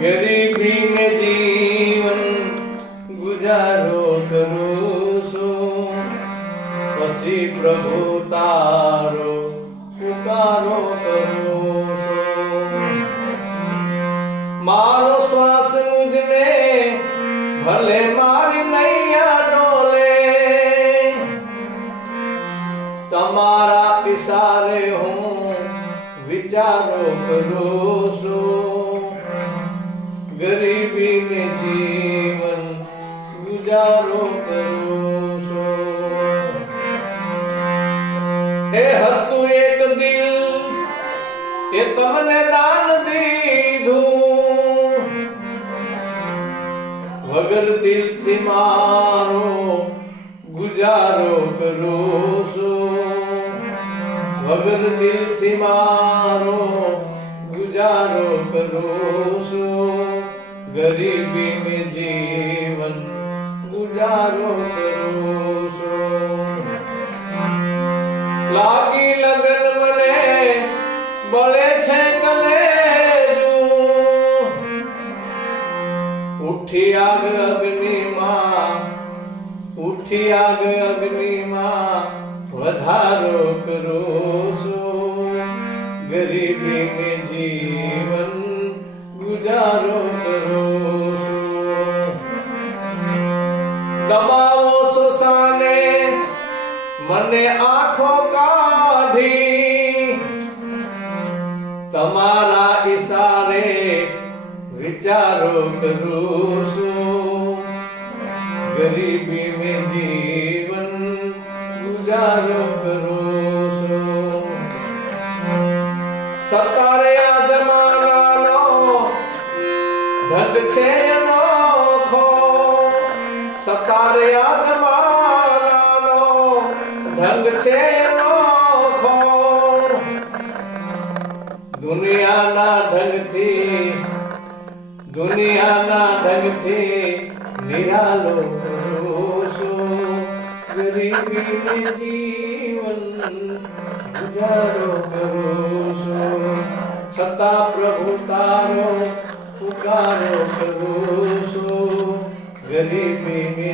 ગરીબી ને જીવન ગુજારો કરું છું. પછી પ્રભુ તારો પુકારો કરું છું. મારો શ્વાસ મુજને ભલે મારી નૈયા ડોલે, તમારા ઈશારે હું વિચારો કરું ગરીબી ને જીવન ગુજારો કરું છું એ હતું એક દિલ એ તમને દાન દીધું વગર દિલથી મારો ગુજારો કરું છું વગર દિલથી મારો ગુજારો કરું છું ગરીબી ને જીવન ગુજારો કરું છું લાગી લગન મને બળે છે કલેજું ઉઠી આગ અગ્નિમાં ઉઠી આગ અગ્નિમાં વધારો કરું છું ગરીબી ને જીવન ગુજારો કરું મને આંખો કાઢી તમારા ઈશારે વિચારો કરું છું ગરીબી મેં જીવન ગુજારો કરું છું સતારે આ જમાનાનો ઢંગ છે અનોખો સતારે આ દુનિયાના ઢંગથી દુનિયાના ઢંગથી નિરાલો કરું છું ગરીબી જીવન ગુજારો કરું છું છતાં પ્રભુ તારો પુકારો કરું છું ગરીબી જીવન